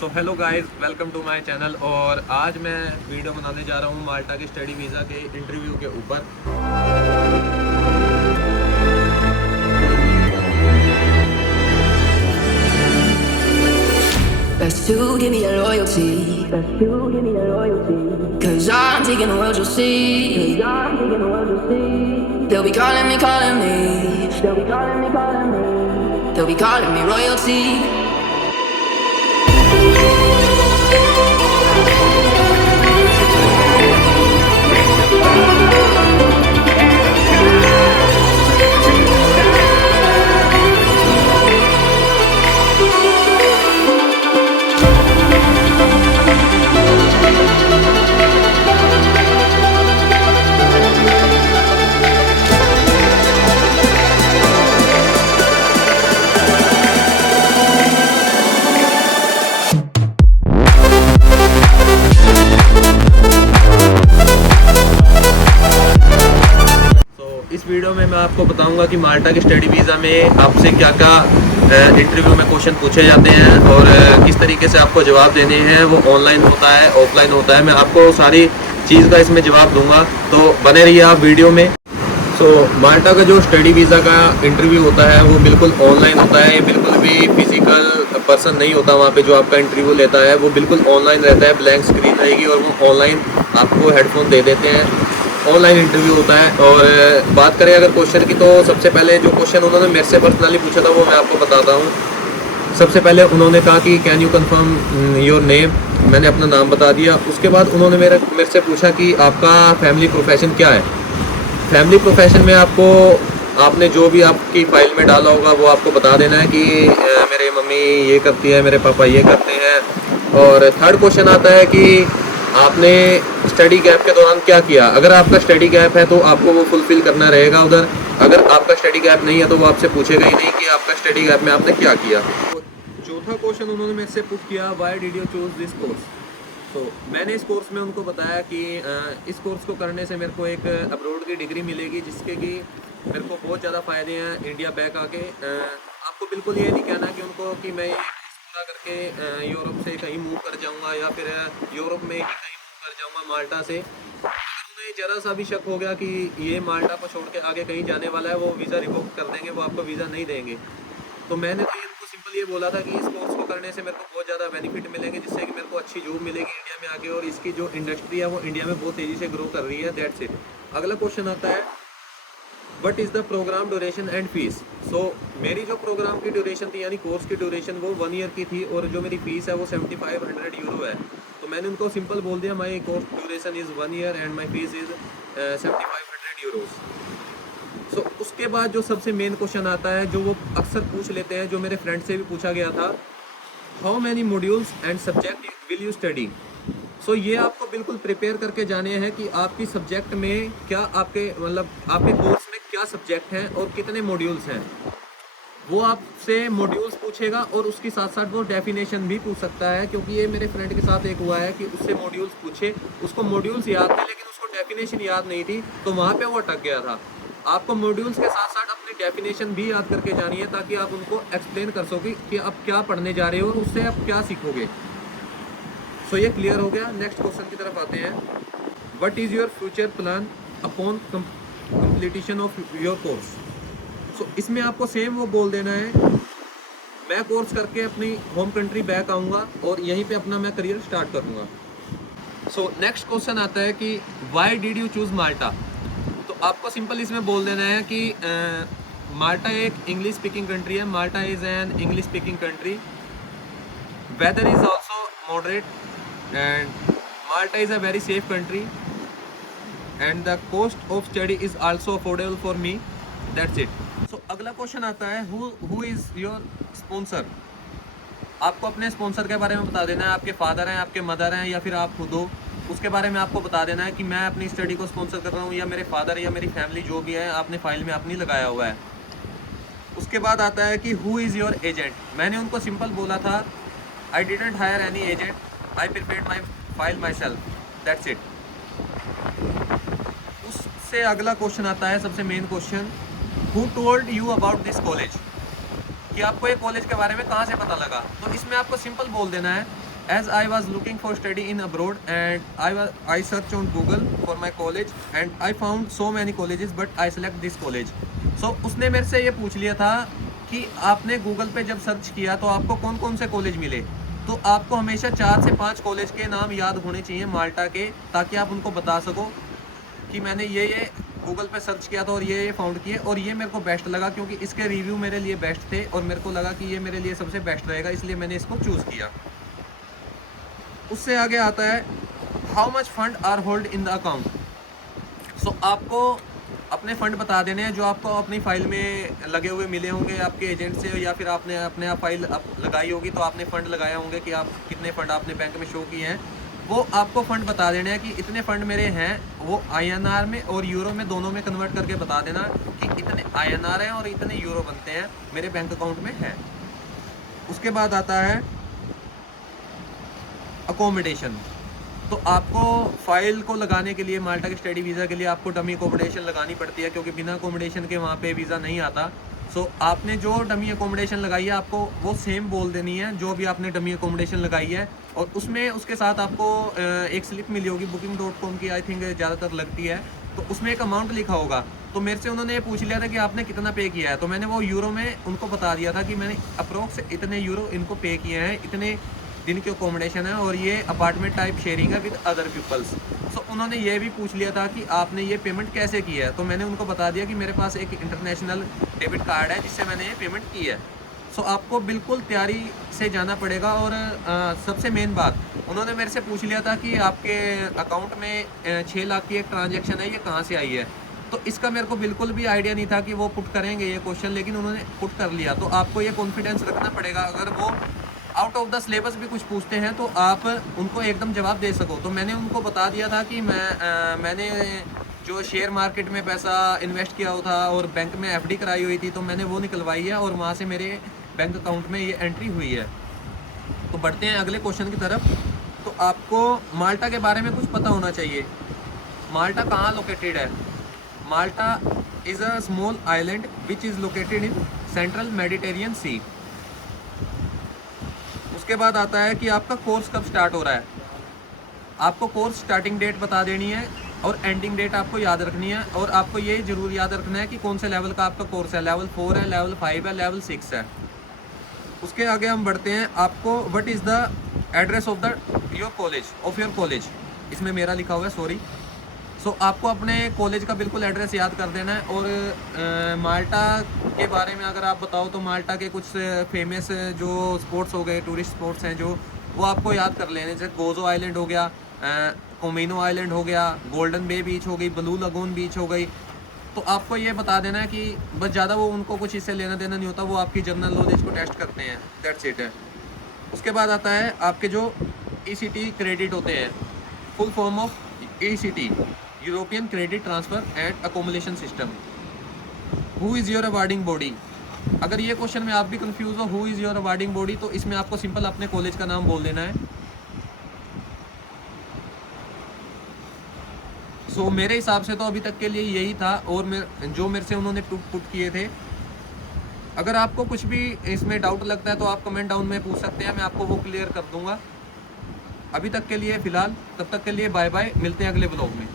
So hello guys, welcome to my channel. और आज मैं वीडियो बनाने जा रहा हूँ माल्टा के स्टडी वीज़ा के इंटरव्यू के ऊपर। Best to give me your loyalty. Best to give me your loyalty. Cause I'm taking the world, you'll see. Cause I'm taking the world, you'll see. They'll be calling me, calling me. They'll be calling me, calling me. They'll be calling me royalty. इस video में मैं आपको बताऊंगा कि माल्टा के study visa में आपसे क्या क्या इंटरव्यू में क्वेश्चन पूछे जाते हैं और किस तरीके से आपको जवाब देने हैं। वो ऑनलाइन होता है, ऑफलाइन होता है। मैं आपको सारी चीज़ का इसमें जवाब दूंगा, तो बने रहिए आप वीडियो में। माल्टा का जो स्टडी वीज़ा का इंटरव्यू होता है वो बिल्कुल ऑनलाइन होता है। ये बिल्कुल भी फिजिकल पर्सन नहीं होता वहाँ पे जो आपका इंटरव्यू लेता है। वो बिल्कुल ऑनलाइन रहता है, ब्लैंक स्क्रीन रहेगी और वो ऑनलाइन आपको हेडफोन दे देते हैं। ऑनलाइन इंटरव्यू होता है। और बात करें अगर क्वेश्चन की, तो सबसे पहले जो क्वेश्चन उन्होंने मेरे से पर्सनली पूछा था वो मैं आपको बताता हूँ। सबसे पहले उन्होंने कहा कि can you confirm your name. मैंने अपना नाम बता दिया। उसके बाद उन्होंने मेरे से पूछा कि आपका फैमिली प्रोफेशन क्या है। फैमिली प्रोफेशन में आपने जो भी आपकी फ़ाइल में डाला होगा वो आपको बता देना है कि मेरे मम्मी ये करती है, मेरे पापा ये करते हैं। और थर्ड क्वेश्चन आता है कि आपने स्टडी गैप के दौरान क्या किया। अगर आपका स्टडी गैप है तो आपको वो फुलफ़िल करना रहेगा उधर। अगर आपका स्टडी गैप नहीं है तो वो आपसे पूछेगा ही नहीं कि आपका स्टडी गैप में आपने क्या किया। तो चौथा क्वेश्चन उन्होंने मेरे से पूछ किया, why did you choose this course. तो मैंने इस कोर्स में उनको बताया कि इस कोर्स को करने से मेरे को एक अब्रॉड की डिग्री मिलेगी, जिसके कि मेरे को बहुत ज़्यादा फ़ायदे हैं इंडिया बैक आके। आपको बिल्कुल ये नहीं कहना कि उनको कि मैं ये कोर्स पूरा करके यूरोप से कहीं मूव कर जाऊंगा या फिर यूरोप में ही कहीं मूव कर जाऊंगा माल्टा से। अगर उन्हें ज़रा सा भी शक हो गया कि ये माल्टा को छोड़ के आगे कहीं जाने वाला है, वो वीज़ा रिवोक कर देंगे, वो आपको वीज़ा नहीं देंगे। तो मैंने तो इनको सिंपल ये बोला था कि इस कोर्स को करने से मेरे को बहुत ज़्यादा बेनिफिट मिलेंगे, जिससे कि मेरे को अच्छी जॉब मिलेगी इंडिया में आके। और इसकी जो इंडस्ट्री है वो इंडिया में बहुत तेज़ी से ग्रो कर रही है। That's it. अगला क्वेश्चन आता है, what is the programme duration and fees. So मेरी जो प्रोग्राम की ड्यूरेशन थी यानी कोर्स की ड्यूरेशन वो 1 ईयर की थी और जो मेरी फ़ीस है वो 7500 यूरो है। तो मैंने उनको सिंपल बोल दिया, my course duration is 1 year and my fees is 7500 euros. So उसके बाद जो सबसे मेन क्वेश्चन आता है, जो वो अक्सर पूछ लेते हैं, जो मेरे फ्रेंड से भी पूछा गया था, how many modules and subject will you study. So ये आपको बिल्कुल प्रिपेयर करके जाने हैं कि आपकी सब्जेक्ट में क्या, आपके कोर्स में क्या सब्जेक्ट हैं और कितने मॉड्यूल्स हैं। वो आपसे मॉड्यूल्स पूछेगा और उसके साथ साथ वो डेफिनेशन भी पूछ सकता है, क्योंकि ये मेरे फ्रेंड के साथ एक हुआ है कि उससे मॉड्यूल्स पूछे, उसको मॉड्यूल्स याद थे लेकिन उसको डेफिनेशन याद नहीं थी, तो वहाँ पे वो अटक गया था। आपको मॉड्यूल्स के साथ साथ अपनी डेफिनेशन भी याद करके जानी है, ताकि आप उनको एक्सप्लेन कर सको कि आप क्या पढ़ने जा रहे हो और उससे आप क्या सीखोगे। सो ये क्लियर हो गया। नेक्स्ट क्वेश्चन की तरफ आते हैं, what is your future plan upon completion of your course. So इसमें आपको सेम वो बोल देना है, मैं कोर्स करके अपनी होम कंट्री बैक आऊँगा और यहीं पे अपना मैं करियर स्टार्ट करूँगा। सो नेक्स्ट क्वेश्चन आता है कि व्हाई डिड यू चूज़ माल्टा। तो आपको सिंपल इसमें बोल देना है कि माल्टा एक इंग्लिश स्पीकिंग कंट्री है। Malta is an English speaking country. Weather is also moderate and Malta is a very safe country and the cost of study is also affordable for me. That's it. So अगला question आता है, who is your sponsor. आपको अपने sponsor के बारे में बता देना है, आपके फादर हैं, आपके मदर हैं या फिर आप खुद हो। उसके बारे में आपको बता देना है कि मैं अपनी स्टडी को स्पॉन्सर कर रहा हूँ, या मेरे फादर या मेरी फैमिली जो भी है आपने फाइल में अपनी लगाया हुआ है। उसके बाद आता है कि हु इज़ योर एजेंट। मैंने उनको सिंपल बोला था, I didn't hire any agent, I prepared my file myself. That's it. उससे अगला क्वेश्चन आता है, सबसे main question, who told you about this college. कि आपको ये कॉलेज के बारे में कहाँ से पता लगा। तो इसमें आपको सिंपल बोल देना है, As I was looking for study in abroad and I searched on Google for my college and I found so many colleges but I select this college. So उसने मेरे से ये पूछ लिया था कि आपने गूगल पे जब सर्च किया तो आपको कौन कौन से कॉलेज मिले। तो आपको हमेशा 4 से 5 कॉलेज के नाम याद होने चाहिए माल्टा के, ताकि आप उनको बता सको कि मैंने ये गूगल पे सर्च किया था और ये फाउंड किए और ये मेरे को बेस्ट लगा, क्योंकि इसके रिव्यू मेरे लिए बेस्ट थे और मेरे को लगा कि ये मेरे लिए सबसे बेस्ट रहेगा, इसलिए मैंने इसको चूज़ किया। उससे आगे आता है how much fund are hold in the account. So आपको अपने फंड बता देने हैं जो आपको अपनी फाइल में लगे हुए मिले होंगे आपके एजेंट से, या फिर आपने अपने आप फाइल लगाई होगी तो आपने फ़ंड लगाया होंगे कि आप कितने फ़ंड आपने बैंक में शो किए हैं, वो आपको फ़ंड बता देने हैं कि इतने फ़ंड मेरे हैं। वो INR में और यूरो में दोनों में कन्वर्ट करके बता देना कि इतने INR हैं और इतने यूरो बनते हैं मेरे बैंक अकाउंट में है। उसके बाद आता है अकोमोडेशन। तो आपको फ़ाइल को लगाने के लिए माल्टा के स्टडी वीज़ा के लिए आपको डमी अकोमोडेशन लगानी पड़ती है, क्योंकि बिना अकोमोडेशन के वहाँ पे वीज़ा नहीं आता। सो आपने जो डमी अकोमोडेशन लगाई है आपको वो सेम बोल देनी है जो भी आपने डमी अकोमोडेशन लगाई है, और उसमें उसके साथ आपको एक स्लिप मिली होगी booking.com की, आई थिंक ज़्यादातर लगती है, तो उसमें एक अमाउंट लिखा होगा। तो मेरे से उन्होंने ये पूछ लिया था कि आपने कितना पे किया है, तो मैंने वो यूरो में उनको बता दिया था कि मैंने अप्रोक्स इतने यूरो इनको पे किए हैं, इतने दिन की अकोमोडेशन है और ये अपार्टमेंट टाइप शेयरिंग है विद अदर पीपल्स। सो उन्होंने ये भी पूछ लिया था कि आपने ये पेमेंट कैसे की है, तो मैंने उनको बता दिया कि मेरे पास एक इंटरनेशनल डेबिट कार्ड है जिससे मैंने ये पेमेंट की है। सो आपको बिल्कुल तैयारी से जाना पड़ेगा। और सबसे मेन बात, उन्होंने मेरे से पूछ लिया था कि आपके अकाउंट में 6 लाख की एक ट्रांजेक्शन है, ये कहाँ से आई है। तो इसका मेरे को बिल्कुल भी आइडिया नहीं था कि वो पुट करेंगे ये क्वेश्चन, लेकिन उन्होंने पुट कर लिया। तो आपको ये कॉन्फिडेंस रखना पड़ेगा, अगर वो आउट ऑफ द सिलेबस भी कुछ पूछते हैं तो आप उनको एकदम जवाब दे सको। तो मैंने उनको बता दिया था कि मैंने जो शेयर मार्केट में पैसा इन्वेस्ट किया हुआ था और बैंक में FD कराई हुई थी, तो मैंने वो निकलवाई है और वहाँ से मेरे बैंक अकाउंट में ये एंट्री हुई है। तो बढ़ते हैं अगले क्वेश्चन की तरफ। तो आपको माल्टा के बारे में कुछ पता होना चाहिए। माल्टा कहाँ लोकेटेड है? Malta is a small island which is located in central Mediterranean sea. उसके बाद आता है कि आपका कोर्स कब स्टार्ट हो रहा है। आपको कोर्स स्टार्टिंग डेट बता देनी है और एंडिंग डेट आपको याद रखनी है, और आपको ये जरूर याद रखना है कि कौन से लेवल का आपका कोर्स है, लेवल 4 है, लेवल 5 है, लेवल 6 है। उसके आगे हम बढ़ते हैं। आपको what is the address of the your college, इसमें मेरा लिखा हुआ है, सॉरी। सो आपको अपने कॉलेज का बिल्कुल एड्रेस याद कर देना है। और माल्टा के बारे में अगर आप बताओ तो माल्टा के कुछ फेमस जो स्पोर्ट्स हो गए, टूरिस्ट स्पोर्ट्स हैं जो, वो आपको याद कर लेने, जैसे गोजो आइलैंड हो गया, कोमिनो आइलैंड हो गया, गोल्डन बे बीच हो गई, ब्लू लगून बीच हो गई। तो आपको ये बता देना है कि बस ज़्यादा वो उनको कुछ इससे लेना देना नहीं होता, वो आपकी जनरल नॉलेज को टेस्ट करते हैं, दैट्स इट है। उसके बाद आता है आपके जो ECT क्रेडिट होते हैं, full form of ECT, European credit transfer and accommodation system. Who is your awarding body? अगर ये क्वेश्चन में आप भी कंफ्यूज हो, who is your awarding body, तो इसमें आपको सिंपल अपने कॉलेज का नाम बोल देना है। सो मेरे हिसाब से तो अभी तक के लिए यही था, और जो मेरे से उन्होंने पुट किए थे। अगर आपको कुछ भी इसमें डाउट लगता है तो आप कमेंट डाउन में पूछ सकते हैं, मैं आपको वो क्लियर कर दूंगा। अभी तक के लिए फ़िलहाल, तब तक के लिए बाय बाय, मिलते हैं अगले ब्लॉग में।